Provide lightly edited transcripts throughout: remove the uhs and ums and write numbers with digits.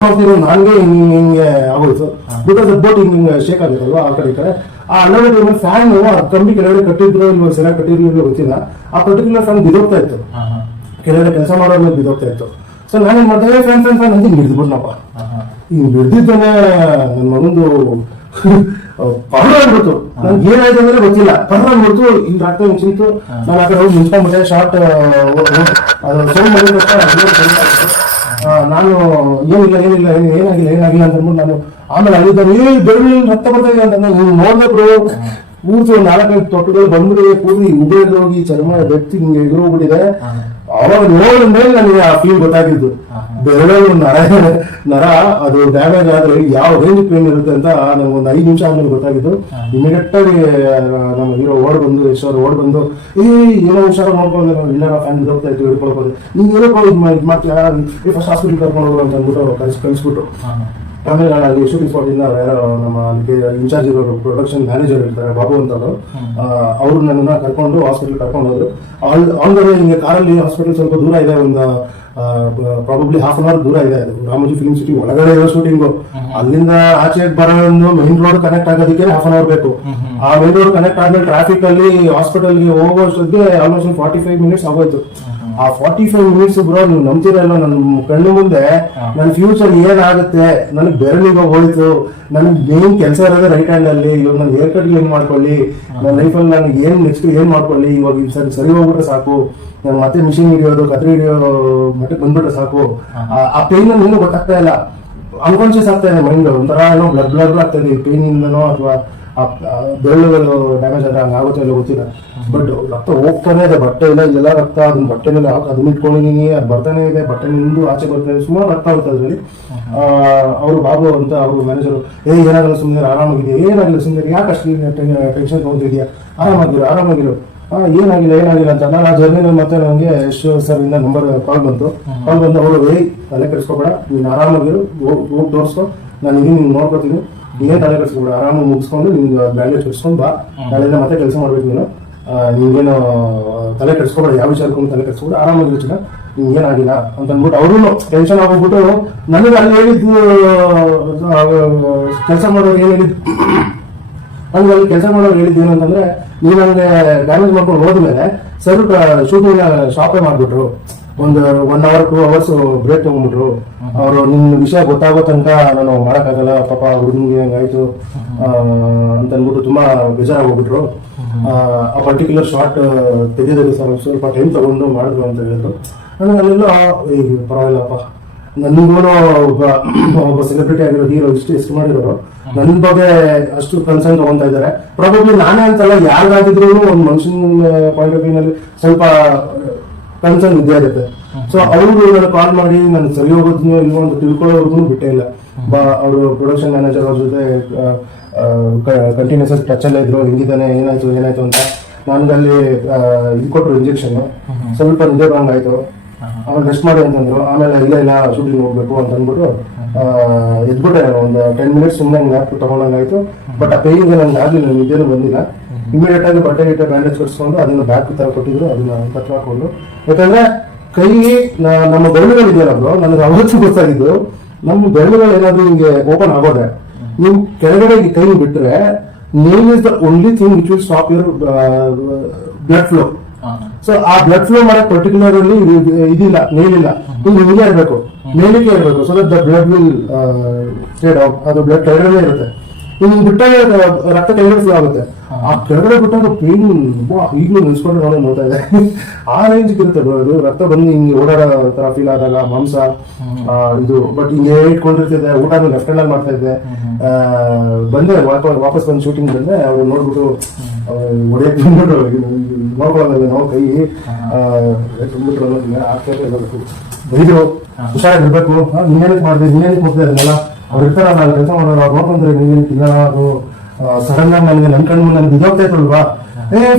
ನನಗೆ ಹಿಂಗೆ ಆಗೋಯ್ತು. ಬಿಕಾಸ್ ಬೋಟ್ ಹಿಂಗೆ ಶೇಕ್ ಆಗಿರಲ್ವಾ ಆ ಕಡೆ ಈ ಕಡೆ. ಆ ಅಣ್ಣನ ಟೈಮಲ್ಲಿ ಫ್ಯಾನ್ ಕಂಬಿ ಕೆಳಗಡೆ ಕಟ್ಟಿದ್ರು ಇಲ್ವ ಸರಿಯಾಗಿ ಕಟ್ಟಿದ್ರು ಗೊತ್ತಿಲ್ಲ. ಆ ಪರ್ಟಿಕ್ಯುಲರ್ ಫ್ಯಾನ್ ಬಿದ್ದೋಗ್ತಾ ಇತ್ತು, ಕೆಳಗಡೆ ಕೆಲಸ ಮಾಡೋದ್ಮೇಲೆ ಬಿದ್ದೋಗ್ತಾ ಇತ್ತು. ಸೊ ನಾನೇನ್ ಮಾಡ್ದೆ, ಫ್ಯಾನ್ ಫ್ಯಾನ್ ಫ್ಯಾನ್ ಅಂತ ಹಿಡಿದ್ಬಿಟ್ನಪ್ಪ. ಹಿಂಗ್ ಹಿಡ್ದಿದ್ದಾನೆ ನನ್ನ ಮಗಂದು ಪರ್ರ ಆಗ್ಬಿಡ್ತು. ನನ್ಗೆ ಏನಾಯ್ತು ಅಂದ್ರೆ ಗೊತ್ತಿಲ್ಲ, ಪರ್ರ ಆಗ್ಬಿಡ್ತು. ಹಿಂಗ್ ರಕ್ತ ಹಿಂಚಿತ್ತು. ನಾನು ಆ ಕಡೆ ಹೋಗಿ ನಿಂತ್ಕೊಂಡ್ಬಿಟ್ಟೆ. ಶಾರ್ಟ್ ಸೌಂಡ್ ಮಾಡಿದ ನಾನು ಏನಿಲ್ಲ ಏನಾಗಿಲ್ಲ ಅಂತ ಅಂದ್ಬಿಟ್ಟು ನಾನು ಆಮೇಲೆ ಅಲ್ಲಿದ್ದ ಬೆರಳು ರಕ್ತ ಬರ್ತಾ ಇದೆ ಅಂತ ನೋಡ್ಬೇಕು. ಕೂರ್ಸಿ ಒಂದು 4-5 ತೊಟ್ಟುಗಳು ಬಂದ್ಬಿಟ್ಟಿದೆ, ಕೂದಿ ಉಗುಳಿಗೆ ಹೋಗಿ ಚರ್ಮ ಬೆತ್ತಿ ಹಿಂಗೆ ಎದುರೋಗ್ಬಿಟ್ಟಿದೆ. ಅವಾಗ ನೋಡಿದ ಮೇಲೆ ನನಗೆ ಆ ಫೀಲ್ ಗೊತ್ತಾಗಿದ್ದು, ಬೆರಳು ನರ ಅದು ಡ್ಯಾಮೇಜ್ ಆದ್ರೆ ಯಾವ ರೇಂಜ್ ಪೇನ್ ಇರುತ್ತೆ ಅಂತ ನನಗೆ ಒಂದು 5 ನಿಮಿಷ ಆದ್ಮೇಲೆ ಗೊತ್ತಾಗಿದ್ದು. ಇಮಿಡಿಯೇಟ್ ಆಗಿ ನಮ್ಮ ಹೀರೋ ಓಡ್ ಬಂದು ಓಡ್ ಬಂದು ಏನೋ ಹುಷಾರ ನೋಡ್ಕೊಂಡು ಇಲ್ಲ ಫ್ಯಾನ್ ಹೋಗ್ತಾ ಇತ್ತು, ಹಿಡ್ಕೊಳ್ಬೋದು ನೀವು ಏನೋ ಇದು ಮಾಡ್ತೀರಾ, ಫಸ್ಟ್ ಹಾಸ್ಪಿಟಲ್ ಕರ್ಕೊಂಡು ಹೋಗೋದು ಅಂತ ಅಂದ್ಬಿಟ್ಟು ಕಳಿಸ್ಬಿಟ್ಟು ಆಮೇಲೆ ನಾನು ಅಲ್ಲಿ ಶೂಟಿಂಗ್ ಸ್ಪಾಟ್ ಇಂದ ಯಾರೋ ನಮ್ಮ ಇನ್ಚಾರ್ಜ್ ಇರೋರು ಪ್ರೊಡಕ್ಷನ್ ಮ್ಯಾನೇಜರ್ ಇರ್ತಾರೆ ಬಾಬು ಅಂತ ಅವರು ನನ್ನನ್ನ ಕರ್ಕೊಂಡು ಹಾಸ್ಪಿಟಲ್ ಕರ್ಕೊಂಡು ಹೋದ್ರು. ಆಲ್ರೆಡಿ ಹಿಂಗೆ ಕಾರಲ್ಲಿ ಹಾಸ್ಪಿಟಲ್ ಸ್ವಲ್ಪ ದೂರ ಇದೆ, ಒಂದು ಪ್ರಾಬಬ್ಲಿ ಹಾಫ್ ಅನ್ ಅವರ್ ದೂರ ಇದೆ. ಅದು ರಾಮೋಜಿ ಫಿಲ್ಮ್ ಸಿಟಿ ಒಳಗಡೆ ಇರೋ ಶೂಟಿಂಗು. ಅಲ್ಲಿಂದ ಆಚೆ ಬರೋ ಮೈನ್ ರೋಡ್ ಕನೆಕ್ಟ್ ಆಗೋದಕ್ಕೆ ಹಾಫ್ ಅನ್ ಅವರ್ ಬೇಕು. ಆ ಮೈನ್ ರೋಡ್ ಕನೆಕ್ಟ್ ಆದ್ಮೇಲೆ ಟ್ರಾಫಿಕ್ ಅಲ್ಲಿ ಹಾಸ್ಪಿಟಲ್ಗೆ ಹೋಗೋಷ್ಟೊತ್ತಿಗೆ ಆಲ್ಮೋಸ್ಟ್ 45 ಮಿನಿಟ್ಸ್ ಆಗೋಯ್ತು. ಆ 45 ಮಿನಿಟ್ಸ್ ಬ್ರೋ, ನೀವು ನಂಬ್ತಿರಲ್ಲ, ನನ್ನ ಕಣ್ಣು ಮುಂದೆ ನನ್ನ ಫ್ಯೂಚರ್ ಏನಾಗುತ್ತೆ, ನನಗೆ ಬೆರಳಿಗೆ ಹೋಯ್ತು. ನನಗೆ ಮೇನ್ ಕೆಲಸ ಇರೋದೇ ರೈಟ್ ಹ್ಯಾಂಡ್ ಅಲ್ಲಿ. ಇವಾಗ ನಾನು ಹೇರ್ ಕಟ್ಗೆ ಏನ್ ಮಾಡ್ಕೊಳ್ಳಿ, ನನ್ನ ಲೈಫಲ್ಲಿ ನನಗೆ ನೆಕ್ಸ್ಟ್ ಏನ್ ಮಾಡ್ಕೊಳ್ಳಿ, ಇವಾಗ ಸರಿ ಹೋಗ್ಬಿಟ್ರೆ ಸಾಕು, ನಾನು ಮತ್ತೆ ಮಿಷಿನ್ ಹಿಡಿಯೋದು ಕತ್ರಿ ಹಿಡಿಯೋ ಮಟ್ಟಕ್ಕೆ ಬಂದ್ಬಿಟ್ರೆ ಸಾಕು. ಆ ಪೇನ್ ಇನ್ನೂ ಗೊತ್ತಾಗ್ತಾ ಇಲ್ಲ, ಅನ್ಕಾನ್ಶಿಯಸ್ ಆಗ್ತಾ ಇದೆ ಮೈಂಡ್. ಒಂಥರ ಏನೋ ಬ್ಲಡ್ ಆಗ್ತಾ ಇದೆ ಪೇನ್ ಇಂದನೋ ಅಥವಾ ಬೆರಳುಗಳು ಡ್ಯಾಮೇಜ್ ಆದ್ರೆ ಹಂಗಾಗುತ್ತೆ ಇಲ್ಲ ಗೊತ್ತಿಲ್ಲ. ಬಟ್ ರಕ್ತ ಹೋಗ್ತಾನೆ ಇದೆ, ಬಟ್ಟೆ ಇಲ್ಲ ಇದೆಲ್ಲ ರಕ್ತ, ಅದನ್ನ ಬಟ್ಟೆನೆಲ್ಲ ಅದನ್ನ ಇಟ್ಕೊಂಡಿದೀನಿ, ಅದು ಬರ್ತಾನೆ ಇದೆ, ಬಟ್ಟೆ ನಿಂದು ಆಚೆ ಬರ್ತಾನೆ, ಸುಮಾರು ರಕ್ತ ಆಗುತ್ತೆ ಅದ್ರಲ್ಲಿ. ಅವರು ಬಾಬು ಅಂತ ಅವರು ಮ್ಯಾನೇಜರು, ಏನಾಗಲ್ಲ ಸುಮ್ಮನೆ ಆರಾಮಾಗಿದೆ, ಏನಾಗಲ್ಲ ಸುಮ್ಮನೆ ಯಾಕೆ ಅಷ್ಟು ಟೆನ್ಷನ್ ತಗೊಂಡಿದ್ಯಾ, ಆರಾಮಾಗಿರು ಏನಾಗಿಲ್ಲ ಅಂತ. ನಾನು ಆ ಜರ್ನಿನಲ್ಲಿ ಮತ್ತೆ ನನಗೆ ಯಶ್ ಸರ್ ಇಂದ ನಂಬರ್ ಕಾಲ್ ಬಂದು ಅವರು ತಲೆ ಕೆಡಿಸ್ಕೊಬೇಡ, ನೀನು ಆರಾಮಾಗಿರು, ಹೋಗಿ ತೋರಿಸ್ಕೊ, ನಾನು ನಿಂಗೆ ನೋಡ್ಕೊತೀನಿ, ನೀವೇನು ತಲೆ ಕೆಡಿಸ್ಕೊಬೇಡ, ಆರಾಮಾಗಿ ಮುಗಿಸ್ಕೊಂಡು ನಿಮ್ಗೆ ಬ್ಯಾಂಡೇಜ್ ಕಟ್ಸ್ಕೊಂಡು ಬಾ, ನಾಳೆಯಿಂದ ಮತ್ತೆ ಕೆಲಸ ಮಾಡ್ಬೇಕು ನೀನು, ನೀವೇನು ತಲೆ ಕೆಡಿಸ್ಕೊಬೇಡ, ಯಾವ ವಿಚಾರಕ್ಕೂ ತಲೆ ಕೆಡಿಸ್ಕೊಬೇಡ, ಆರಾಮಾಗಿರ್ತೀನ, ನಿಮ್ಗೇನಾಗಿಲ್ಲ ಅಂತ ಅಂದ್ಬಿಟ್ಟು ಅವರು ಟೆನ್ಷನ್ ಆಗೋಗ್ಬಿಟ್ಟು ನನಗೆ ಅಲ್ಲಿ ಹೇಳಿದ್ದು ಕೆಲಸ ಮಾಡೋರು ಏನು ಹೇಳಿದ್ದು, ನನಗೆ ಅಲ್ಲಿ ಕೆಲಸ ಮಾಡೋರು ಹೇಳಿದ್ದು ಏನು ಅಂತಂದ್ರೆ, ನೀವು ನನಗೆ ಡ್ಯಾಮೇಜ್ ಮಾಡ್ಕೊಂಡು ಹೋದ್ಮೇಲೆ ಸರ್ ಶೂಟಿಂಗ್ ಶಾಪೇ ಮಾಡ್ಬಿಟ್ರು, ಒಂದು 1 hour 2 hours ಬ್ರೇಕ್ ತಗೊಂಡ್ಬಿಟ್ರು. ಅವರು ನಿಮ್ ವಿಷಯ ಗೊತ್ತಾಗೋ ತನಕ ನಾನು ಮಾಡಕ್ಕಾಗಲ್ಲ, ಪಾಪ ಹುಡುಗಿಗೆ ಹಂಗಾಯ್ತು ಅಂತ ಅಂದ್ಬಿಟ್ಟು ತುಂಬಾ ಬೇಜಾರಾಗೋಗ್ಬಿಟ್ರು. ಆ ಪರ್ಟಿಕ್ಯುಲರ್ ಶಾರ್ಟ್ ತೆಗೆಯೋದಕ್ಕೆ ಸ್ವಲ್ಪ ಟೈಮ್ ತಗೊಂಡು ಮಾಡಿದ್ರು ಅಂತ ಹೇಳಿದ್ರು. ನನಗೆ ಅಲ್ಲೆಲ್ಲ ಪರವಾಗಿಲ್ಲಪ್ಪ, ನನಗೂ ಒಬ್ಬ ಸೆಲೆಬ್ರಿಟಿ ಆಗಿರೋ ಹೀರೋ ಎಷ್ಟು ಮಾಡಿರೋರು ನನ್ನ ಬಗ್ಗೆ ಅಷ್ಟು ಕನ್ಸರ್ನ್ ತಗೊಂತಾ ಇದ್ದಾರೆ. ಪ್ರಾಬಬ್ಲಿ ನಾನೇ ಅಂತಲ್ಲ, ಯಾರಿಗಾಗಿದ್ರು ಒಂದು ಮನುಷ್ಯನ ಪಾಯಿಂಟ್ ಆಫ್ ವ್ಯೂ ನಲ್ಲಿ ಸ್ವಲ್ಪ ಕನ್ಸರ್ನ್ ಇದ್ದೇ ಇರುತ್ತೆ. ಸೊ ಅವರು ನನಗೆ ಕಾಲ್ ಮಾಡಿ ನಾನು ಸರಿ ಹೋಗೋದು ಇಲ್ವೋ ಅಂತ ತಿಳ್ಕೊಳ್ಳೋರ್ಗು ಬಿಟ್ಟೇ ಇಲ್ಲ. ಅವರು ಪ್ರೊಡಕ್ಷನ್ ಮ್ಯಾನೇಜರ್ ಅವ್ರ ಜೊತೆ ಕಂಟಿನ್ಯೂಸ್ ಟಚ್ ಅಲ್ಲೇ ಇದ್ರು, ಹಿಂಗಿದ್ದಾನೆ ಏನಾಯ್ತು ಅಂತ. ನನಗಲ್ಲಿ ಇದು ಕೊಟ್ಟರು ಇಂಜೆಕ್ಷನ್, ಸ್ವಲ್ಪ ನಿದ್ದೆ ಬಂಗಾಯ್ತು, ಆಮೇಲೆ ರೆಸ್ಟ್ ಮಾಡಿ ಅಂತಂದ್ರು. ಆಮೇಲೆ ಇಲ್ಲ ಶೂಟಿಂಗ್ ಹೋಗ್ಬೇಕು ಅಂತ ಅಂದ್ಬಿಟ್ಟು ಎದ್ಬಿಟ್ಟೆ. ಒಂದು 10 minutes ಸುಮ್ಮನೆ ಲ್ಯಾಪ್ ತಗೊಂಡಂಗಾಯ್ತು. ಬಟ್ ಆ ಪೇಯ್ನಿಂಗ್ ನನಗೆ ಆಗಲಿಲ್ಲ, ನಿದ್ದೆನೂ ಬಂದಿಲ್ಲ. ಇಮಿಡಿಯೇಟ್ ಆಗಿ ಬಟ್ಟೆ ಬ್ಯಾಂಡೇಜ್ ಕಟ್ಸ್ಕೊಂಡು ಅದನ್ನ ಬ್ಯಾಕ್ ತರ ಕೊಟ್ಟಿದ್ರು, ಅದನ್ನ ಕಟ್ ಹಾಕೊಂಡು. ಯಾಕಂದ್ರೆ ಕೈ ನಮ್ಮ ಬೆರಳುಗಳಿದೆಯಲ್ಲ ಬ್ರೋ, ನನಗೆ ಅವತ್ತು ಗೊತ್ತಾಗಿದ್ದು, ನಮ್ಮ ಬೆರಳುಗಳು ಏನಾದ್ರು ಹಿಂಗೆ ಓಪನ್ ಆಗೋದೆ, ನೀವು ಕೆಳಗಡೆ ಕೈ ಬಿಟ್ರೆ nail is the only thing which will stop your blood flow. So ಆ ಬ್ಲಡ್ ಫ್ಲೋ ಮಾಡಕ್ ಪರ್ಟಿಕ್ಯುಲರ್ ಅಲ್ಲಿ ಇದಿಲ್ಲ, ನೇಲಿಲ್ಲ, ಇಲ್ಲಿ ಹಿಂಗೆ ಇರಬೇಕು, ಮೇಲಿಗೆ ಇರಬೇಕು. So that the blood will stayed out, ಅದು ಬ್ಲಡ್ ಕೆಳಗಡೆ ಇರುತ್ತೆ. ಇನ್ನು ಬಿಟ್ಟಾಗ ರಕ್ತ ಕೆಳಗಡೆ ಫ್ಲೋ ಆಗುತ್ತೆ. ಆ ಕೆಳಗಡೆ ಬಿಟ್ಟಾಗ ಪೇನ್ ಈಗಲೂ ನಿಲ್ಸ್ಕೊಂಡು ನಾನು ನೋಡ್ತಾ ಇದೆ. ಆ ರೇಂಜ್ ಇರುತ್ತೆ ಅದು, ರಕ್ತ ಬಂದು ಹಿಂಗೆ ಓಡಾಡೋ ತರ ಫೀಲ್ ಆದಾಗ ಮಾಂಸ ಇದು. ಬಟ್ ಹಿಂಗೆ ಇಟ್ಕೊಂಡಿರ್ತಿದ್ದೆ, ಊಟ ಲೆಫ್ಟ್ ಹ್ಯಾಂಡ್ ಅಲ್ಲಿ ಮಾಡ್ತಾ ಇದ್ದೆ. ಬಂದೆ ವಾಪಸ್ ಬಂದು ಶೂಟಿಂಗ್ ಬಂದೆ, ಅವ್ರು ನೋಡ್ಬಿಟ್ಟು ಹೊಡೆಯಕ್ಕೆ ಬಂದ್ಬಿಟ್ಟು ನೋಡ್ಕೊಳ್ಳೋದಲ್ಲ ನಾವು ಕೈ ತುಂಬಿಟ್ರು ಅನ್ನೋದಿಲ್ಲ, ಬೈದು ಹುಷಾರಾಗಿರ್ಬೇಕು, ನೀನೇನಕ್ಕೆ ಮಾಡಿದೆ, ನೀನೇನಕ್ಕೆ ಹೋಗ್ತಾ ಇದ್ದಲ್ಲ, ಅವ್ರು ಇರ್ತಾರ ನಾನು ಕೆಲಸ ಮಾಡೋರು, ಅವ್ರು ನೋಡ್ಕೊಂಡ್ರೆ ನೀನೇನಕ್ಕಿಲ್ಲ, ಅದು ಸಡನ್ ಆಗಿ ನನಗೆ ನನ್ನ ಕಣ್ಣು ನನಗೆ ಇದಾಗ್ತಾ ಇತ್ತಲ್ವಾ,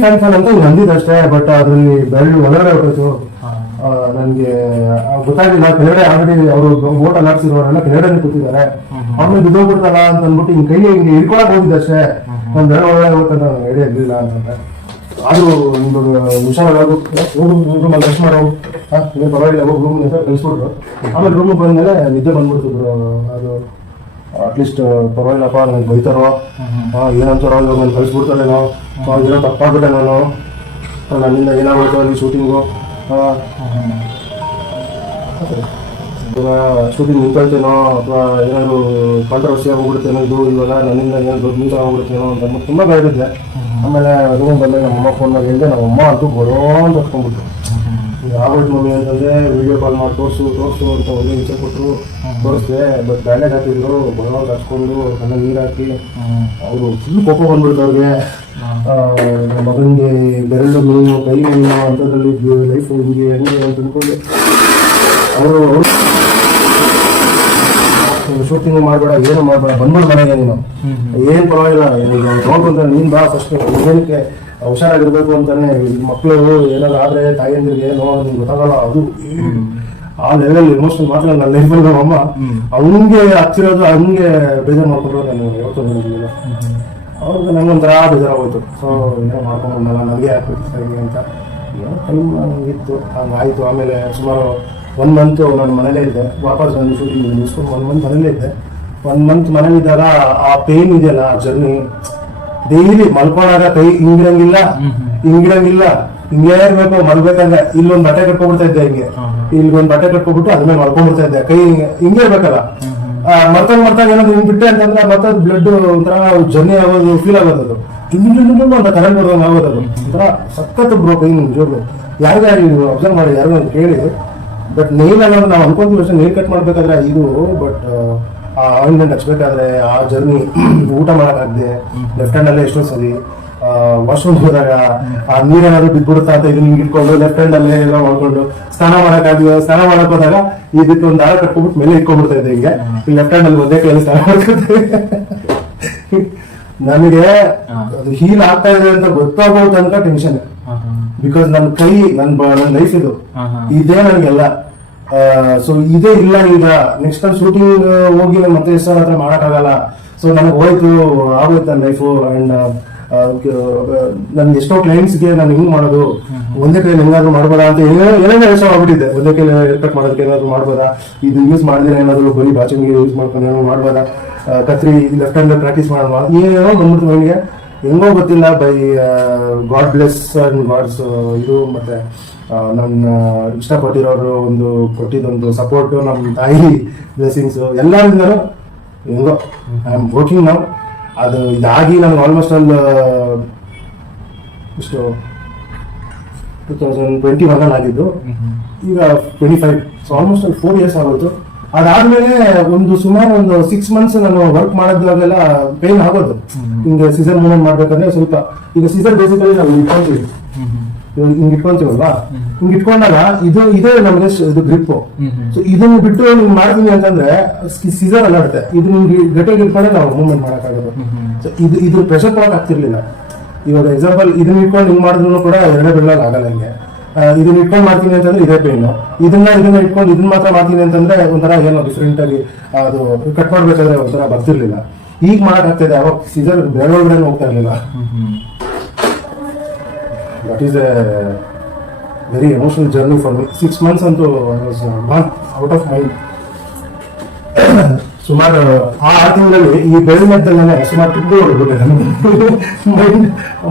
ಫ್ಯಾನ್ ಅಂತ ಹಿಂಗೆ ಅಂದಿದ್ದು ಅಷ್ಟೇ. ಬಟ್ ಅದ್ರಲ್ಲಿ ಬೆರಳು ಒಳಗಡೆ ಹೊರಟು ನನಗೆ ಗೊತ್ತಾಗಿಲ್ಲ. ಕೆಳಗಡೆ ಆಲ್ರೆಡಿ ಅವರು ಓಟ್ ಅಲ್ಲಾಡ್ಸಿರೋರೆಲ್ಲ ಕೆಳಗಡೆ ಕೂತಿದ್ದಾರೆ. ಆಮೇಲೆ ಬಿದ್ದೋಗ್ಬಿಡ್ತಲ್ಲ ಅಂತ ಅಂದ್ಬಿಟ್ಟು ಹಿಂಗೆ ಕೈ ಹಿಂಗೆ ಹಿಡ್ಕೊಳಕ್ ಹೋಗಿದ್ದಷ್ಟೇ, ನನ್ನ ಬೆರಳು ಒಳಗಡೆ ಹೋಗ್ತಂತ ನನಗೆ ಐಡಿಯಾ ಇರಲಿಲ್ಲ ಅಂತಂದ್ರೆ. ಆದ್ರೂ ಹುಷಾರಾಗು ರೂಮ್ ಅಲ್ಲಿ ರೆಸ್ಟ್ ಮಾಡೋ ಏನು ಪರವಾಗಿಲ್ಲ ಹೋಗಿ ರೂಮ್ ಅಂತ ಕಳಿಸ್ಬಿಟ್ರು. ಆಮೇಲೆ ರೂಮ್ ಬಂದ್ಮೇಲೆ ನಿದ್ದೆ ಬಂದ್ಬಿಡ್ತಿದ್ರು. ಅದು ಅಟ್ಲೀಸ್ಟ್ ಪರವಾಗಿಲ್ಲಪ್ಪ ನನಗೆ ಬೈತಾರೋ ಏನಂತಾರೋ ನಾನು ಕಳಿಸ್ಬಿಡ್ತಾರೇನೋ ಏನೋ ತಪ್ಪಾಗ್ಬಿಟ್ಟೆ ನಾನು ನನ್ನಿಂದ ಏನಾಗೋಯ್ತು ಅಲ್ಲಿ ಶೂಟಿಂಗು ಶೂಟಿಂಗ್ ನಿಂತೋಯ್ತೇನೋ ಅಥವಾ ಏನಾದ್ರು ಕಾಂಟ್ರವರ್ಸಿ ಆಗೋಗ್ಬಿಡುತ್ತೇನೋ ಇದು ಇವಾಗ ನನ್ನಿಂದ ಏನಾದ್ರು ದೊಡ್ಡ ನ್ಯೂಸ್ ಆಗೋಗ್ಬಿಡುತ್ತೇನೋ ಅಂತ ತುಂಬ ಬೆಳೆದಿದ್ದೆ. ಆಮೇಲೆ ರೂಮ್ ಬಂದಾಗ ನಮ್ಮಮ್ಮ ಫೋನ್ನಾಗ ಹೇಳಿದೆ, ನಮ್ಮಮ್ಮ ಅಂತೂ ಬರೋ ಅಂತ ಹತ್ಕೊಂಡ್ಬಿಟ್ಟು ಆಗೋಯ್ತು ಮಮ್ಮಿ ಅಂತಂದರೆ ವಿಡಿಯೋ ಕಾಲ್ ಮಾಡಿ ತೋರಿಸು ಅಂತ ಒಳ್ಳೆ ವಿಷಯ ಕೊಟ್ಟರು. ತೋರಿಸ್ದೆ. ಬಟ್ ಬ್ಯಾಂಡೇಜ್ ಹಾಕಿದ್ರು, ಬರೋ ಹಚ್ಕೊಂಡು ಕಣ್ಣ ನೀರು ಹಾಕಿ ಅವರು ಫುಲ್ ಕೋಪ ಬಂದ್ಬಿಡ್ತು ಅವ್ರಿಗೆ. ನಮ್ಮ ಮಗನಿಗೆ ಬೆರಳು ಮೀನು ಕೈ ಮೀನು ಅಂಥದ್ರಲ್ಲಿ ಲೈಫ್ ಹಿಂಗೆ ಹೆಂಗೆ ಅಂತ ಅಂದ್ಕೊಂಡು ಅವರು ಶೂಟಿಂಗ್ ಮಾಡಬೇಡ ಏನು ಮಾಡಬೇಡ ಬಂದ್ಬಿಡು ಮನೆಗೆ ನೀನು ಏನು ಪರವಾಗಿಲ್ಲ ನೋಡ್ಕೊಂತ ನೀನು ಬಾ ಫಸ್ಟ್ ಏನಕ್ಕೆ ಹುಷಾರಾಗಿರ್ಬೇಕು ಅಂತಾನೆ. ಮಕ್ಕಳು ಏನಾದ್ರು ಆದರೆ ತಾಯಿಯಂದ್ರಿಗೆ ಏನೋ ನಿಮ್ಗೆ ಗೊತ್ತಾಗಲ್ಲ. ಅದು ಆ ಲೆವೆಲ್ ಎಮೋಷನಲ್ ಮಾತ್ರ ನನ್ನ ಲೈಫಲ್ಲಿ ನಮ್ಮಮ್ಮ ಅವನಿಗೆ ಹಚ್ಚಿರೋದು ಹಂಗೆ ಬೇಜಾರು ಮಾಡ್ಕೊಂಡ್ರು. ನಾನು ಯಾವತ್ತೂ ನೋಡಿಲ್ಲ. ಅವ್ರಿಗೆ ನಂಗೊಂಥರ ಬೇಜಾರಾಗೋಯ್ತು. ಸೊ ಏನೋ ಮಾಡ್ಕೊಂಡ್ಬಂದಲ್ಲ ನನಗೆ ಹಾಕ್ಬೇಕು ಸರಿ ಅಂತ ಏನೋ ಟೈಮ್ ಇತ್ತು ಹಂಗಾಯಿತು. ಆಮೇಲೆ ಸುಮಾರು 1 ಮಂತ್ ನಾನು ಮನೇಲೇ ಇದ್ದೆ. ವಾಪಸ್ ಬಂದು ಶೂಟಿಂಗ್ ಮುಗಿಸ್ಕೊಂಡು 1 ಮಂತ್ ಮನೇಲೇ ಇದ್ದೆ. 1 ಮಂತ್ ಮನೇಲಿದ್ದಾಗ ಆ ಪೇನ್ ಇದೆಯಲ್ಲ ಆ ಜರ್ನಿ ಡೈಲಿ ಮಲ್ಕೊಂಡಾಗ ಕೈ ಹಿಂಗಿರಂಗಿಲ್ಲ ಹಿಂಗೇ ಇರ್ಬೇಕು. ಮಲ್ಬೇಕಂದ್ರೆ ಇಲ್ಲೊಂದು ಬಟ್ಟೆ ಕಟ್ಕೊಂಡ್ಬಿಡ್ತಾ ಇದ್ದೆ, ಹಿಂಗೆ ಇಲ್ಲೊಂದು ಬಟ್ಟೆ ಕಟ್ಕೊಂಡ್ಬಿಟ್ಟು ಅದ್ಮೇಲೆ ಮಲ್ಕೊಂಡ್ಬಿಡ್ತಾ ಇದ್ದೆ. ಕೈ ಹಿಂಗೆ ಇರ್ಬೇಕಲ್ಲ. ಮರ್ತಾಗ ಏನಾದ್ರು ಹಿಂಗ್ ಬಿಟ್ಟೆ ಅಂತಂದ್ರೆ ಮತ್ತೆ ಬ್ಲಡ್ ಒಂಥರ ಜರ್ನಿ ಆಗೋದು ಫೀಲ್ ಆಗೋದು. ಅದು ಹಿಂಗಿಂದ ಅಂತ ಕರೆಂಟ್ ಬರೋದಂಗೆ ಆಗೋದು. ಒಂಥರ ಸಖತ್ ಬ್ರೋ ಕೈ ಜೋರು. ಯಾರಿಗಾರಿ ನೀವು ಅಬ್ಸರ್ವ್ ಮಾಡಿ ಯಾರು ಅಂತ ಕೇಳಿ. ಬಟ್ ನೇಲ್ ಅನ್ನೋದು ನಾವು ಅನ್ಕೊಂತೀವಿ ಅಷ್ಟೇ. ನೇಲ್ ಕಟ್ ಮಾಡ್ಬೇಕಾದ್ರೆ ಇದು ಬಟ್ ಆ ಆಯಿಂಟ್ಮೆಂಟ್ ಹಚ್ಬೇಕಾದ್ರೆ ಆ ಜರ್ನಿ ಊಟ ಮಾಡೋಕ್ಕಾಗದೆ ಲೆಫ್ಟ್ ಹ್ಯಾಂಡಲ್ಲೇ ಎಷ್ಟೋ ಸರಿ ವಾಶ್ರೂಮ್ ಹೋದಾಗ ಆ ನೀರೇನಾದ್ರು ಬಿದ್ಬಿಡುತ್ತಾ ಅಂತ ಇದನ್ನ ಹಿಂಗೆ ಇಟ್ಕೊಂಡು ಲೆಫ್ಟ್ ಹ್ಯಾಂಡಲ್ಲೇ ಎಲ್ಲ ಮಾಡ್ಕೊಂಡು ಸ್ನಾನ ಮಾಡಕ್ ಹೋದಾಗ ಇದಕ್ಕೆ ಒಂದು ದಾರ ಕಟ್ಕೊಂಡ್ಬಿಟ್ಟು ಮೇಲೆ ಇಟ್ಕೊಂಡ್ಬಿಡ್ತಾ ಇದ್ದೆ ಹಿಂಗೆ. ಲೆಫ್ಟ್ ಹ್ಯಾಂಡಲ್ಲಿ ಒಂದೇ ಕೈಯಲ್ಲಿ ಸ್ನಾನ ಮಾಡ್ಕೊಳ್ತೇವೆ. ನನಗೆ ಅದು ಹೀಲ್ ಆಗ್ತಾ ಇದೆ ಅಂತ ಗೊತ್ತಾಗೋ ತನಕ ಟೆನ್ಷನ್. ಬಿಕಾಸ್ ನನ್ನ ಕೈ ನನ್ನ ಲೈಫ್ ಇದು ಇದೇ ನನಗೆಲ್ಲ. ಸೊ ಇದೇ ಇಲ್ಲ. ಈಗ ನೆಕ್ಸ್ಟ್ ಟೈಮ್ ಶೂಟಿಂಗ್ ಹೋಗಿ ನಾನು ಮತ್ತೆ ಎಷ್ಟು ಹತ್ರ ಮಾಡೋಕ್ಕಾಗಲ್ಲ. ಸೊ ನನಗೆ ಹೋಯ್ತು ಆಗೋಯ್ತು ನನ್ನ ಲೈಫು. ಅಂಡ್ ನನ್ಗೆ ಎಷ್ಟೋ ಕ್ಲೈಂಟ್ಸ್ಗೆ ನಾನು ಹಿಂಗ್ ಮಾಡೋದು ಒಂದೇ ಕೈಯಲ್ಲಿ ಹೆಂಗಾದ್ರು ಮಾಡ್ಬೋದಾ ಅಂತ ಏನೇನೋ ಯೋಚನೆ ಮಾಡ್ಬಿಟ್ಟಿದ್ದೆ. ಒಂದೇ ಕೈಲಿ ಹೇರ್ ಕಟ್ ಮಾಡೋದಕ್ಕೆ ಏನಾದ್ರು ಮಾಡ್ಬೋದಾ, ಇದು ಯೂಸ್ ಮಾಡಿದ್ರೆ ಏನಾದ್ರು ಬರೀ ಬಾಚಿಂಗ್ಗೆ ಯೂಸ್ ಮಾಡ್ಕೊಂಡು ಏನಾದ್ರು ಮಾಡ್ಬೋದಾ, ಕತ್ರಿ ಲೆಫ್ಟ್ ಹ್ಯಾಂಡ್ ಪ್ರಾಕ್ಟೀಸ್ ಮಾಡೋಣ ಏನೋ ಬಂದ್ಬಿಟ್ಟು ನನಗೆ ಹೆಂಗೋ ಗೊತ್ತಿಲ್ಲ. By God bless and gods ಇದು ಮತ್ತೆ ನನ್ನ ಇಷ್ಟಪಟ್ಟಿರೋರು ಕೊಟ್ಟಿದ್ದೊಂದು ಸಪೋರ್ಟು, ನಮ್ಮ ತಾಯಿ ಬ್ಲೆಸ್ಸಿಂಗ್ಸು ಎಲ್ಲರಿಂದಲೂ ಹೆಂಗೋ ಐ ಆಮ್ ವರ್ಕಿಂಗ್ ನಾವು. ಅದು ಇದಾಗಿ ನನಗೆ ಆಲ್ಮೋಸ್ಟ್ ಅಲ್ಲಿ ಇಷ್ಟು 2021 ಆಗಿದ್ದು, ಈಗ 25. ಸೊ ಆಲ್ಮೋಸ್ಟ್ ಅಲ್ಲಿ 4 years ಆಗೋಯ್ತು. ಅದಾದ್ಮೇಲೆ ಸುಮಾರು 6 months ನಾನು ವರ್ಕ್ ಮಾಡೋದಾಗೆಲ್ಲ ಪೇನ್ ಆಗೋದು. ಹಿಂಗೆ ಸೀಸನ್ ಮೂವ್ಮೆಂಟ್ ಮಾಡ್ಬೇಕಂದ್ರೆ ಸ್ವಲ್ಪ ಈಗ ಸೀಸನ್ ಬೇಸಿಕಲಿ ನಾವು ಇಟ್ಕೊಂತೀವಿ, ಹಿಂಗ್ ಇಟ್ಕೊಂತೀವಲ್ವಾ, ಹಿಂಗ್ ಇಟ್ಕೊಂಡಾಗ ಇದೇ ನಮಗೆ ಇದು ಗ್ರಿಪ್. ಸೊ ಇದನ್ನ ಬಿಟ್ಟು ನಿಮ್ಗೆ ಮಾಡ್ತೀನಿ ಅಂತಂದ್ರೆ ಸೀಸನ್ ಅಲ್ಲಾಡುತ್ತೆ. ಇದು ನಿಮ್ಗೆ ಗಟ್ಟಿಗೆ ಇಟ್ಕೊಂಡ್ರೆ ನಾವು ಮೂವ್ಮೆಂಟ್ ಮಾಡೋಕ್ಕಾಗೋದು. ಸೊ ಇದು ಪ್ರೆಷರ್ ಕೊಡಕ್ ಆಗ್ತಿರ್ಲಿಲ್ಲ. ಇವಾಗ ಎಕ್ಸಾಂಪಲ್ ಇದನ್ನ ಇಟ್ಕೊಂಡು ಹಿಂಗ್ ಮಾಡಿದ್ರು ಕೂಡ ಎರಡೇ ಬೆಳ್ಳಾಗ ಆಗಲ್ಲ. ಹಿಂಗೆ ಇದನ್ನ ಇಟ್ಕೊಂಡು ಮಾಡ್ತೀನಿ ಅಂತಂದ್ರೆ ಇದೇ ಪೇನ್. ಇದನ್ನ ಇಟ್ಕೊಂಡು ಇದನ್ನ ಮಾತ್ರ ಮಾಡ್ತೀನಿ ಅಂತಂದ್ರೆ ಒಂಥರ ಏನೋ ಡಿಫ್ರೆಂಟ್ ಆಗಿ ಅದು ಕಟ್ ಮಾಡ್ಬೇಕಾದ್ರೆ ಒಂಥರ ಬರ್ತಿರ್ಲಿಲ್ಲ. ಈಗ ಮಾಡಕ್ ಆಗ್ತಿದೆ. ಅವಾಗ ಸೀಸನ್ ಬೇರೆ ಒಳಗಡೆ ಹೋಗ್ತಾ ಇರ್ಲಿಲ್ಲ. That is A very emotional journey for me. 6 months ಅಂತೂ ಔಟ್ ಆಫ್ ಮೈಂಡ್. ಸುಮಾರು ಆ ತಿಂಗಳಲ್ಲಿ ಈ ಬೆಳೆ ಮಧ್ಯದಲ್ಲೇ ಸುಮಾರು ಟ್ರಿಪ್ ಹೊಡ್ಬಿಟ್ಟೆ.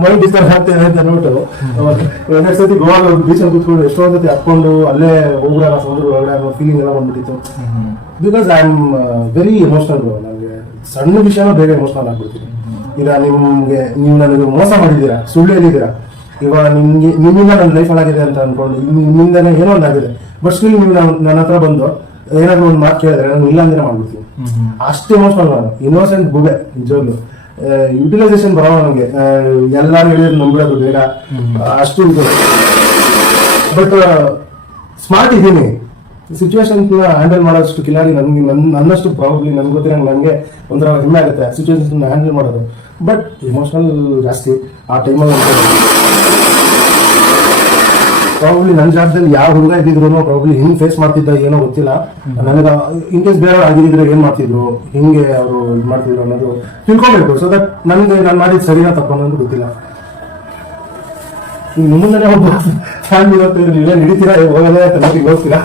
ಮೈಂಡ್ ಡಿಸ್ಟರ್ಬ್ ಆಗ್ತೇನೆ ಅಂತ ನೋಡ್ಬಿಟ್ಟು ಎರಡ್ ಸತಿ ಗೋವಾಗ ಬೀಚಲ್ಲಿ ಕೂತ್ಕೊಂಡು ಎಷ್ಟೊಂದು ಸತಿ ಹತ್ಕೊಂಡು ಅಲ್ಲೇ ಹೋಗ್ಬಿಡೋಣ ಸಮುದ್ರ ಒಳಗಡೆ ಅನ್ನೋ ಫೀಲಿಂಗ್ ಎಲ್ಲ ಬಂದ್ಬಿಟ್ಟಿತ್ತು. Because I am very emotional. ನನಗೆ ಸಣ್ಣ ವಿಷಯನೂ ಬೇಗ ಎಮೋಷನಲ್ ಆಗ್ಬಿಡ್ತೀನಿ. ಈಗ ನೀವು ನನಗೆ ಮೋಸ ಮಾಡಿದ್ದೀರಾ, ಸುಳ್ಳು ಹೇಳಿದ್ದೀರಾ, ಇವಾಗ ನಿಮ್ಮಿಂದ ನನ್ನ ಲೈಫ್ ಹಾಳಾಗಿದೆ ಅಂತ ಅನ್ಕೊಂಡು ನಿಮ್ಮಿಂದನೇ ಏನೋ ಒಂದಾಗಿದೆ. ಬಟ್ ಸ್ಟಿಲ್ ನೀವು ನನ್ನ ಹತ್ರ ಬಂದು ಏನಾದ್ರು ಒಂದು ಮಾತು ಕೇಳಿದ್ರೆ ನಾನು ಇಲ್ಲ ಅಂದ್ರೆ ಮಾಡ್ಬಿಡ್ತೀನಿ. ಅಷ್ಟು ಎಮೋಷನಲ್ ನಾನು. ಇನ್ನೋಸೆಂಟ್ ಬುಬೆ ನಿಜವಾಗ್ಲು. ಯುಟಿಲೈಸೇಷನ್ ಬರೋ ನನಗೆ ಎಲ್ಲಾರು ಹೇಳಿದ್ರೆ ನಂಬಿಡೋದು ಬೇಡ ಅಷ್ಟು ಇದು. ಬಟ್ ಸ್ಮಾರ್ಟ್ ಇದ್ದೀನಿ. ಸಿಚುವೇಶನ್ ಹ್ಯಾಂಡಲ್ ಮಾಡೋಷ್ಟು ಕಿಲಾಡಿ ನನ್ನಷ್ಟು ಪ್ರಾಬಬ್ಲಿ ನನ್ಗೆ ಗೊತ್ತಿರಂಗೆ ನನಗೆ ಒಂಥರ ಹೆಮ್ಮೆ ಆಗುತ್ತೆ ಸಿಚುವೇಶನ್ ಹ್ಯಾಂಡಲ್ ಮಾಡೋದು. ಬಟ್ ಎಮೋಷನಲ್ ಜಾಸ್ತಿ ಆ ಟೈಮಲ್ಲಿ. ಪ್ರಾಬಬ್ಲಿ ನನ್ನ ಜಾಗದಲ್ಲಿ ಯಾವ ಹುಡುಗ ಇದ್ದಿದ್ರು ಪ್ರಾಬಬ್ಲಿ ಹಿಂಗ್ ಫೇಸ್ ಮಾಡ್ತಿದ್ದ ಏನೋ ಗೊತ್ತಿಲ್ಲ ನನಗೆ. ಇನ್ ಕೇಸ್ ಬೇರೆ ಆಗಿದ್ರೆ ಏನ್ ಮಾಡ್ತಿದ್ರು, ಹಿಂಗೆ ಅವರು ಇದು ಮಾಡ್ತಿದ್ರು ಅನ್ನೋದು ತಿಳ್ಕೊಬೇಕು. ಸೊ ದಟ್ ನನಗೆ ನಾನು ಮಾಡಿದ್ ಸರಿನಾ ತಪ್ಪು ಅನ್ನೋದು ಗೊತ್ತಿಲ್ಲ. ಈಗ ನಿಮ್ಮಂದನೇ ಒಬ್ಬ ಫ್ಯಾಮಿಲಿ ಹೋಗ್ತಿದ್ರೆ ನೀವೇ ನಡೀತೀರಾ ಹೋಗೋದೇ ತಲೆಗೆ ಹೋಗ್ತೀರಾ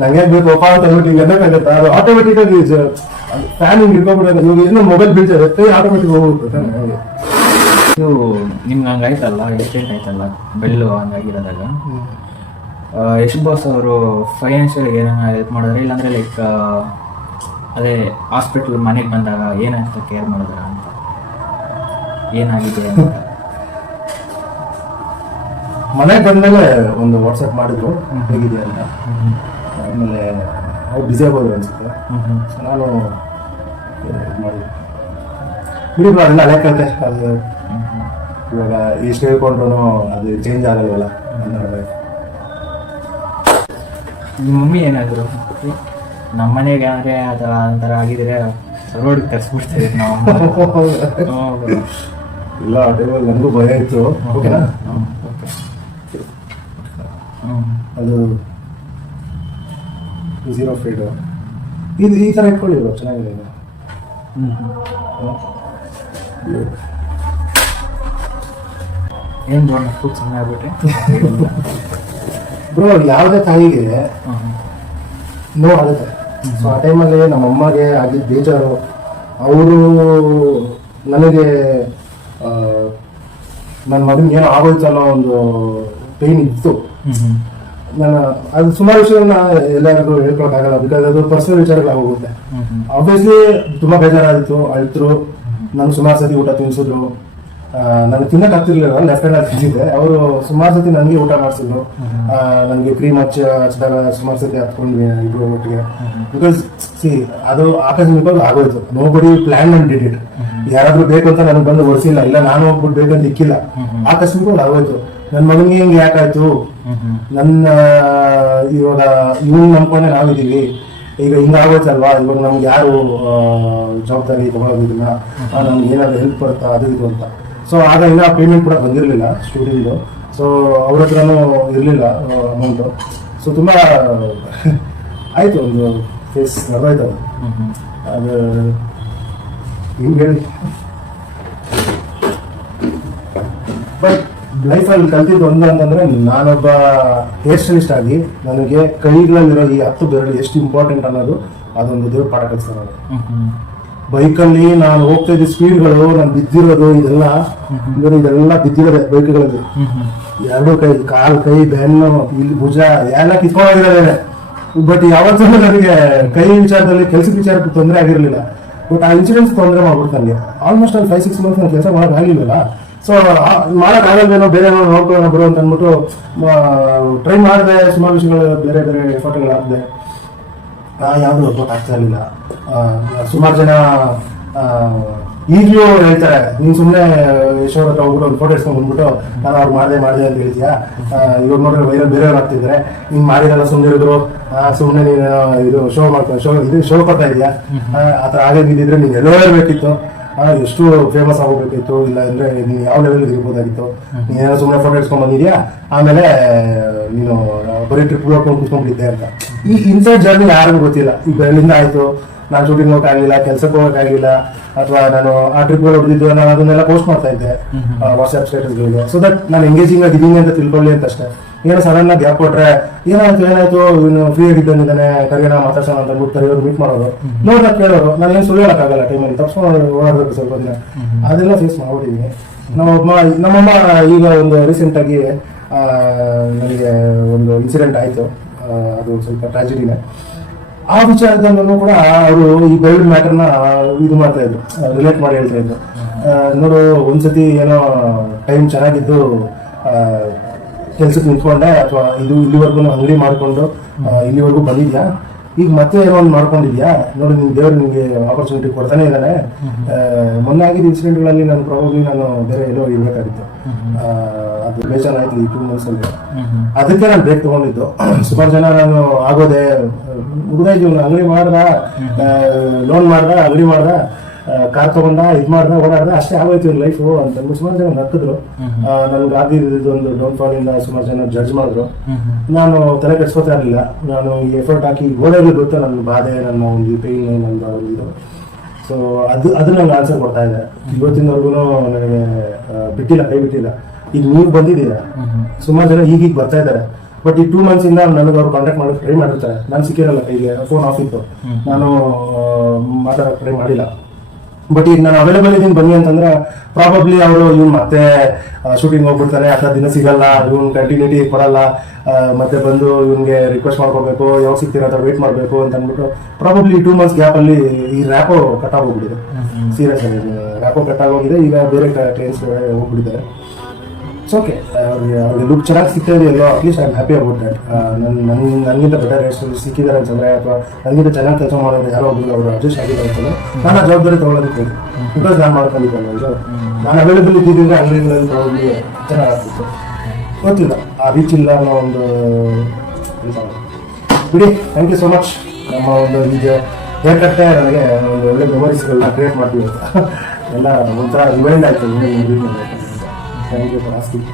ನಂಗೆ ಬೇಕಪ್ಪ ಅಂತ ಅಂದ್ಬಿಟ್ಟು ಹಿಂಗೆ ಅನ್ನಕ್ಕಾಗತ್ತಾ ಅದು ಆಟೋಮೆಟಿಕ್ ಆಗಿ ಫ್ಯಾನ್ ಹಿಂಗೆ ಇಟ್ಕೊಂಡ್ಬಿಡೋದು ಇವಾಗ ಏನೋ ಮೊಬೈಲ್ ಬೀಳ್ತದೆ ಕೈ ಆಟೋಮೆಟಿಕ್ ಹೋಗ್ಬಿಡ್ತದೆ. ಇದು ನಿಮ್ಗೆ ಹಂಗಾಯ್ತಲ್ಲ ಎಕ್ಸಿಡೆಂಟ್ ಆಯ್ತಲ್ಲ ಬೆಳ್ಳು ಹಂಗಾಗಿರೋದಾಗ ಯಶ್ ಬಾಸ್ ಅವರು ಫೈನಾನ್ಷಿಯಲ್ ಏನಾರ ಹೆಲ್ಪ್ ಮಾಡಿದ್ರೆ ಇಲ್ಲಾಂದ್ರೆ ಲೈಕ್ ಅದೇ ಹಾಸ್ಪಿಟಲ್ ಮನೆಗೆ ಬಂದಾಗ ಏನಂತ ಕೇರ್ ಮಾಡಿದ್ರ ಅಂತ ಏನಾಗಿದೆ ಅಂತ? ಮನೆಗೆ ಬಂದ್ಮೇಲೆ ಒಂದು ವಾಟ್ಸಪ್ ಮಾಡಿದ್ರು ಹೇಗಿದೆ ಅಂತ. ಆಮೇಲೆ ಅವ್ರು ಬ್ಯುಸಿ ಆಗೋದು ಅನ್ಸುತ್ತೆ. ಸೊ ನಾನು ಮಾಡಿದ್ದೆ ಬಿಡಿ ಅದೆಲ್ಲ ಹಳೆ ಕತೆ. ಅದು ಇವಾಗ ಎಷ್ಟು ಹೇಳ್ಕೊಂಡ್ರು ಅದು ಚೇಂಜ್ ಆಗಲ್ವಲ್ಲ. ನಿಮ್ಮ ಮಮ್ಮಿ ಏನಾದ್ರು ನಮ್ಮ ಮನೆಗೆ ಅಂದರೆ ಅದು ಒಂಥರ ಆಗಿದ್ರೆ ರೋಡಿಗೆ ತರಿಸ್ಬಿಡ್ತೀವಿ ನಾವು. ಇಲ್ಲ ಆ ಟೈಮಲ್ಲಿ ನನಗೂ ಭಯ ಇತ್ತು. ಓಕೆನಾ, ಅದು 0 ಫೀಡ್ ಇದು ಈ ಥರ ಇಟ್ಕೊಳ್ಳಿ ಚೆನ್ನಾಗಿದೆ. ಏನು ಬ್ರೋ ಫುಡ್ ಚೆನ್ನಾಗಿ ಆಗ್ಬಿಟ್ರೆ ಬ್ರೋ ಯಾವುದೇ ತಾಯಿಗೆ ನೋವು ಆಗುತ್ತೆ. ಸೊ ಆ ಟೈಮಲ್ಲಿ ನಮ್ಮ ಅಮ್ಮಗೆ ಆಗಿದ್ದು ಬೇಜಾರು. ಅವರು ನನಗೆ ನನ್ನ ಮಗನಿಗೆ ಏನೋ ಆಗೋಯ್ತು ಅನ್ನೋ ಒಂದು ಪೇನ್ ಇತ್ತು. ನಾನು ಅದು ಸುಮಾರು ವಿಷಯಗಳನ್ನ ಎಲ್ಲರಿಗೂ ಹೇಳ್ಕೊಳಕ್ಕಾಗಲ್ಲ, ಬಿಕಾಸ್ ಅದು ಪರ್ಸನಲ್ ವಿಚಾರಗಳಾಗೋಗುತ್ತೆ. ಆಬ್ವಿಯಸ್ಲಿ ತುಂಬಾ ಬೇಜಾರಾಗಿತ್ತು, ಅಳ್ತರು. ನಾನು ಸುಮಾರು ಸತಿ ಊಟ ತಿನ್ಸಿದ್ರು. ನನಗೆ ತಿನ್ನಕ್ ಆಗ್ತಿರ್ಲಿಲ್ಲ, ಲೆಫ್ಟ್ ಹ್ಯಾಂಡ್ ತಿಂತಿದ್ದೆ. ಅವರು ಸುಮಾರು ಸತಿ ನನಗೆ ಊಟ ಮಾಡಿಸಿದ್ರು. ನನಗೆ ಕ್ರೀಮ್ ಹಚ್ಚಿದಾಗ ಸುಮಾರು ಸತಿ ಹತ್ಕೊಂಡ್ವಿ ಇಬ್ರು ಒಟ್ಟಿಗೆ. ಬಿಕಾಸ್ ಅದು ಆಕಸ್ಮಿಕವಾಗಿ ಆಗೋಯ್ತು. ನೋ ಬಡಿ ಪ್ಲಾನ್ ಅಂಡ್ ಡಿಡ್ ಇಟ್. ಯಾರಾದ್ರೂ ಬೇಕು ಅಂತ ನನಗೆ ಬಂದು ಒಡಿಸಿಲ್ಲ, ಇಲ್ಲ ನಾನು ಹೋಗ್ಬಿಟ್ಟು ಬೇಕಂತ ಇಕ್ಕಿಲ್ಲ. ಆಕಸ್ಮಿಕವಾಗಿ ಆಗೋಯ್ತು. ನನ್ನ ಮಗನಿಗೆ ಹಿಂಗೆ ಯಾಕಾಯ್ತು, ನನ್ನ ಇವಾಗ ಇವನ್ ನಂಬ್ಕೊಂಡೆ ನಾವಿದ್ದೀವಿ, ಈಗ ಹಿಂಗಾಗೋಯ್ತಲ್ವಾ, ಇವಾಗ ನಮ್ಗೆ ಯಾರು ಜವಾಬ್ದಾರಿ ತಗೊಳ್ಳೋದಿಲ್ಲ, ನಮ್ಗೆ ಏನಾದ್ರು ಹೆಲ್ಪ್ ಬರುತ್ತಾ ಅದು ಇದು ಅಂತ. ಸೊ ಆಗ ಇನ್ನ ಪೇಮೆಂಟ್ ಕೂಡ ಬಂದಿರಲಿಲ್ಲ ಸ್ಟೂಡೆಂಟ್ದು. ಸೊ ಅವ್ರ ಹತ್ರನೂ ಇರಲಿಲ್ಲ ಅಮೌಂಟು. ಸೊ ತುಂಬ ಆಯಿತು, ಒಂದು ಫೇಸ್ ನಡೆದೋಯ್ತು ಅದು ಹಿಂಗೆ ಹೇಳಿ. ಬಟ್ ಲೈಫಲ್ಲಿ ಕಲ್ತಿದ್ದು ಒಂದು ಅಂತಂದ್ರೆ, ನಾನೊಬ್ಬ ಹೇರ್ ಸ್ಟೈಲಿಸ್ಟ್ ಆಗಿ ನನಗೆ ಕೈಗಳಲ್ಲಿರೋ ಈ 10 ಬೆರಳು ಎಷ್ಟು ಇಂಪಾರ್ಟೆಂಟ್ ಅನ್ನೋದು ಅದೊಂದು ದೇವ್ರ ಪಾಠ ಕಲಿಸ್ತಾರೆ ನಾನು. ಬೈಕಲ್ಲಿ ನಾನು ಹೋಗ್ತಾ ಇದ್ದ ಸ್ಪೀಡ್ಗಳು, ನಾನು ಬಿದ್ದಿರೋದು ಇದೆಲ್ಲ ಬಿದ್ದಿರೋದೆ ಬೈಕ್ಗಳಲ್ಲಿ. 2 ಕೈ, ಕಾಲು, ಕೈ, ಬೆನ್ನು, ಇಲ್ಲಿ ಭುಜ ಎಲ್ಲ ಕಿತ್ಕೊಂಡಿದ್ದಾರೆ. ಬಟ್ ಯಾವತ್ತೂ ನನಗೆ ಕೈ ವಿಚಾರದಲ್ಲಿ ಕೆಲಸದ ವಿಚಾರಕ್ಕೆ ತೊಂದರೆ ಆಗಿರಲಿಲ್ಲ. ಬಟ್ ಆ ಇನ್ಸಿಡೆನ್ಸ್ ತೊಂದರೆ ಮಾಡ್ಬಿಟ್ಟು ನನಗೆ ಆಲ್ಮೋಸ್ಟ್ ಅಲ್ಲಿ 5-6 ಮಂತ್ಸ್ ನಾನು ಕೆಲಸ ಮಾಡೋಕೆ ಆಗಿಲ್ವಲ್ಲ. ಸೊ ಮಾಡೋಕ್ಕಾಗಲ್ವೇನೋ, ಬೇರೆ ಏನೋ ನೋಡ್ಕೊಳ್ಳೋಣ ಬರೋ ಅಂತ ಅಂದ್ಬಿಟ್ಟು ಟ್ರೈ ಮಾಡಿದೆ. ಸುಮಾರು ವಿಷಯಗಳು ಬೇರೆ ಬೇರೆ ಎಫರ್ಟ್ಗಳಾಗಿದೆ, ಯಾವುದು ವರ್ಕೌಟ್ ಆಗ್ತಾ ಇರಲಿಲ್ಲ. ಸುಮಾರು ಜನ ಈಗಲೂ ಹೇಳ್ತಾರೆ, ನೀನು ಸುಮ್ಮನೆ ಯಶೋರ ಹತ್ರ ಹೋಗ್ಬಿಟ್ಟು ಒಂದು ಫೋಟೋ ಇಸ್ಕೊಂಡು ಬಂದ್ಬಿಟ್ಟು ನಾನು ಅವ್ರು ಮಾಡಿದೆ ಅಂತ ಹೇಳ್ತೀಯಾ, ಇವಾಗ ನೋಡ್ರೆ ಬೇರೆಯವ್ರು ಆಗ್ತಿದ್ದಾರೆ, ನೀನು ಮಾಡಿರಲ್ಲ ಸುಮ್ಮನೆ ಇರಿದ್ರು, ಸುಮ್ಮನೆ ನೀನು ಇದು ಶೋ ಕೊಡ್ತಾ ಇದೆಯಾ, ಆ ಥರ ಆಗೇ ಬಿದ್ದಿದ್ರೆ ನೀನು ಎಲ್ಲೋ ಇರಬೇಕಿತ್ತು, ಎಷ್ಟು ಫೇಮಸ್ ಆಗೋಗ್ಬೇಕಿತ್ತು, ಇಲ್ಲ ಅಂದ್ರೆ ನೀನು ಯಾವ ಲೆವೆಲ್ ಇರ್ಬೋದಾಗಿತ್ತು. ನೀನೇನೋ ಸುಮ್ಮನೆ ಫೋಟೋ ಇಟ್ಕೊಂಡ್ ಬಂದಿದ್ಯಾ, ಆಮೇಲೆ ನೀನು ಬರೀ ಟ್ರಿಪ್ ಹೋಗ್ಕೊಂಡು ಕುತ್ಕೊಂಡಿದ್ದೆ ಅಂತ. ಈ ಇನ್ಸೈಡ್ ಜರ್ನಿ ಯಾರಿಗೂ ಗೊತ್ತಿಲ್ಲ. ಈಗ ಅಲ್ಲಿಂದ ಆಯ್ತು, ನಾನು ಶೂಟಿಂಗ್ ಹೋಗಕ್ಕಾಗಲಿಲ್ಲ, ಕೆಲ್ಸಕ್ಕೆ ಹೋಗಕ್ಕಾಗಲಿಲ್ಲ, ಅಥವಾ ನಾನು ಆ ಟ್ರಿಪ್ಗಳು ಹೊಡೆದಿದ್ದು ನಾನು ಅದನ್ನೆಲ್ಲ ಪೋಸ್ಟ್ ಮಾಡ್ತಾ ಇದ್ದೆ ವಾಟ್ಸ್ಆ್ಯಪ್ ಸ್ಟೇಟಸ್ಗಳಿಗೆ. ಸೊ ದಟ್ ನಾನು ಎಂಗೇಜಿಂಗ್ ಆಗಿದ್ದೀನಿ ಅಂತ ತಿಳ್ಕೊಳ್ಳಿ ಅಂತ ಅಷ್ಟೇ. ಏನೋ ಸಡನ್ ಆಗಿ ಗ್ಯಾಪ್ ಕೊಟ್ರೆ ಏನಾಯ್ತು ಇವನು ಫ್ರೀ ಆಗಿದ್ದಾನೆ ಕರೆಯೋಣ ಮಾತಾಡ್ಸೋಣ ಅಂತ ಅಂದ್ಬಿಟ್ಟು ಕರೆಯೋರು ಮೀಟ್ ಮಾಡೋರು, ನೋಡ್ದಾಗ ಕೇಳೋರು. ನಾನು ಏನು ಸುಳ್ಳು ಹೇಳಕ್ಕಾಗಲ್ಲ, ಟೈಮಲ್ಲಿ ತಪ್ಪಿಸ್ಕೊಂಡು ಓಡಾಡಬೇಕು ಸ್ವಲ್ಪ ದಿನ. ಅದೆಲ್ಲ ಫೇಸ್ ಮಾಡ್ಬಿಟ್ಟಿದ್ದೀನಿ. ನಮ್ಮಮ್ಮ ಈಗ ಒಂದು ರೀಸೆಂಟ್ ಆಗಿ ನನಗೆ ಒಂದು ಇನ್ಸಿಡೆಂಟ್ ಆಯ್ತು, ಅದು ಸ್ವಲ್ಪ ಟ್ರಾಜಿಡಿನೇ. ಆ ವಿಚಾರದಲ್ಲೂ ಕೂಡ ಅವರು ಈ ಬೆರಳು ಮ್ಯಾಟರ್ನ ಇದು ಮಾಡ್ತಾ ಇದ್ರು, ರಿಲೇಟ್ ಮಾಡಿ ಹೇಳ್ತಾ ಇದ್ರು. ನೋಡು, ಒಂದ್ಸತಿ ಏನೋ ಟೈಮ್ ಚೆನ್ನಾಗಿದ್ದು ಕೆಲ್ಸಕ್ಕೆ ನಿಂತ್ಕೊಂಡೆ, ಅಥವಾ ಇಲ್ಲಿವರೆಗೂ ಅಂಗಡಿ ಮಾಡ್ಕೊಂಡು ಇಲ್ಲಿವರೆಗೂ ಬಂದಿದ್ಯಾ, ಈಗ ಮತ್ತೆ ಏನೋ ಒಂದು ಮಾಡ್ಕೊಂಡಿದ್ಯಾ, ನೋಡಿ ನಿನ್ ದೇವ್ರು ನಿಮ್ಗೆ ಆಪರ್ಚುನಿಟಿ ಕೊಡ್ತಾನೆ ಇದ್ದಾನೆ. ಮೊನ್ನೆ ಆಗಿದ್ದ ಇನ್ಸಿಡೆಂಟ್ಗಳಲ್ಲಿ ನಾನು ಬೇರೆ ಎಲ್ಲೋ ಇರ್ಬೇಕಾಗಿತ್ತು. ಅದು ಬೇಜಾರಾಯ್ತು ಈ 2 months ಅಲ್ಲಿ. ಅದಕ್ಕೆ ನಾನು ಬ್ರೇಕ್ ತಗೊಂಡಿದ್ದು. ಸುಮಾರು ಜನ ನಾನು ಆಗೋದೆ ಹುಡುಗ ಇದೀವಿ, ಅಂಗಡಿ ಮಾಡ್ದ, ಲೋನ್ ಮಾಡ್ದ, ಅಂಗಡಿ ಮಾಡ್ದ, ಕಾರ್ ತಗೊಂಡ, ಇದ್ ಮಾಡ್ದ, ಓಡಾಡ್ದ, ಅಷ್ಟೇ ಆಗೋಯ್ತು ಲೈಫು ಅಂತ ಸುಮಾರು ಜನ ನಕ್ಕಿದ್ರು. ನನ್ಗೆ ಆಗಿದ್ದೊಂದು ಡೌನ್ ಫಾಲ್ ಇಂದ ಸುಮಾರು ಜನ ಜಡ್ಜ್ ಮಾಡಿದ್ರು. ನಾನು ತಲೆ ಕೆಡ್ಸ್ಕೊತಾ ಇರಲಿಲ್ಲ. ನಾನು ಈ ಎಫರ್ಟ್ ಹಾಕಿ ಓಡೋದು ಗೊತ್ತು ನನ್ನ ಬಾಧೆ, ನನ್ನ ಒಂದು ಪೇನ್, ನನ್ನ ಇದು. ಸೊ ಅದು ನಂಗೆ ಆನ್ಸರ್ ಕೊಡ್ತಾ ಇದೆ. ಇವತ್ತಿನವರೆಗೂ ನನಗೆ ಬಿಟ್ಟಿಲ್ಲ, ಕೈ ಬಿಟ್ಟಿಲ್ಲ. ಈಗ ನೀವು ಬಂದಿದ್ದೀರಾ, ಸುಮಾರು ಜನ ಈಗೀಗ ಬರ್ತಾ ಇದ್ದಾರೆ. ಬಟ್ ಈ 2 months ಇಂದ ನನಗೆ ಅವ್ರು ಕಾಂಟ್ಯಾಕ್ಟ್ ಮಾಡೋಕೆ ಟ್ರೈ ಮಾಡಿರ್ತಾರೆ. ನಾನು ಸಿಕ್ಕಿರಲ್ಲ, ಕೈಗೆ ಫೋನ್ ಆಫ್ ಇತ್ತು, ನಾನು ಮಾತಾಡೋಕೆ ಟ್ರೈ ಮಾಡಿಲ್ಲ. ಬಟ್ ಈಗ ನಾನು ಅವೈಲೇಬಲ್ ಇದ್ದೀನಿ ಬನ್ನಿ ಅಂತಂದ್ರೆ ಪ್ರಾಬಬ್ಲಿ ಅವರು ಇವ್ನು ಮತ್ತೆ ಶೂಟಿಂಗ್ ಹೋಗ್ಬಿಡ್ತಾನೆ, ಅಥವಾ ದಿನ ಸಿಗಲ್ಲ, ಇವ್ನು ಕಂಟಿನ್ಯೂಟಿ ಕೊಡಲ್ಲ, ಮತ್ತೆ ಬಂದು ಇವ್ನಿಗೆ ರಿಕ್ವೆಸ್ಟ್ ಮಾಡ್ಕೋಬೇಕು, ಯಾವಾಗ ಸಿಗ್ತೀರಾ ಅಂತ ವೇಟ್ ಮಾಡಬೇಕು ಅಂತ ಅಂದ್ಬಿಟ್ಟು ಪ್ರಾಬಬ್ಲಿ 2 months ಗ್ಯಾಪಲ್ಲಿ ಈ ರ್ಯಾಪೋ ಕಟ್ ಆಗೋಗ್ಬಿಟ್ಟಿದೆ. ಸೀರಿಯಸ್ ಆಗಿ ರ್ಯಾಪೋ ಕಟ್ ಆಗೋಗಿದೆ. ಈಗ ಬೇರೆ ಟ್ರೈನ್ಸ್ ಹೋಗ್ಬಿಟ್ಟಿದ್ದಾರೆ. ಇಟ್ಸ್ ಓಕೆ, ಅವ್ರಿಗೆ ಲುಕ್ ಚೆನ್ನಾಗಿ ಸಿಗ್ತಾ ಇದೆಯಲ್ಲೋ, at least I am happy about that. ನನಗಿಂತ ಬೆಟರ್ ಹೆಸರು ಸಿಕ್ಕಿದ್ದಾರೆ ಅಂತಂದ್ರೆ, ಅಥವಾ ನನಗಿಂತ ಚೆನ್ನಾಗಿ ಕೆಲಸ ಮಾಡೋರು ಯಾರೋ ಒಬ್ಬರು ಅವರು ಅಡ್ಜಸ್ಟ್ ಆಗಿದ್ದಾರೆ ಅಂತಂದ್ರೆ ನಾನು ಆ ಜವಾಬ್ದಾರಿ ತೊಗೊಳೋದಕ್ಕೆ ಹೇಳಿ. ಬಿಕಾಸ್ ನಾನು ಮಾಡ್ಕೊಂಡಿದ್ದಲ್ಲ, ನಾನು ಅವೈಲೇಬಲ್ ಇದ್ದಿದ್ದರೆ ಅಂಗಡಿಗಳಲ್ಲಿ ತೊಗೊಂಡು ಚೆನ್ನಾಗಾಗ್ತಿತ್ತು. ಗೊತ್ತಿಲ್ಲ, ಆ ರೀಚ್ ಇಲ್ಲ ಅನ್ನೋ ಒಂದು ಬಿಡಿ. Thank you so much. ನಮ್ಮ ಒಂದು ಈಗ ಹೇರ್ ಕಟ್ಟೆ ನನಗೆ ಒಂದು ಒಳ್ಳೆ ಮೆಮೊರೀಸ್ಗಳನ್ನ ಕ್ರಿಯೇಟ್ ಮಾಡ್ತೀವಿ ಅಂತ ಎಲ್ಲ ಒಂಥರ ರಿವೈಂಡ್ ಆಯ್ತು. Thank you for asking.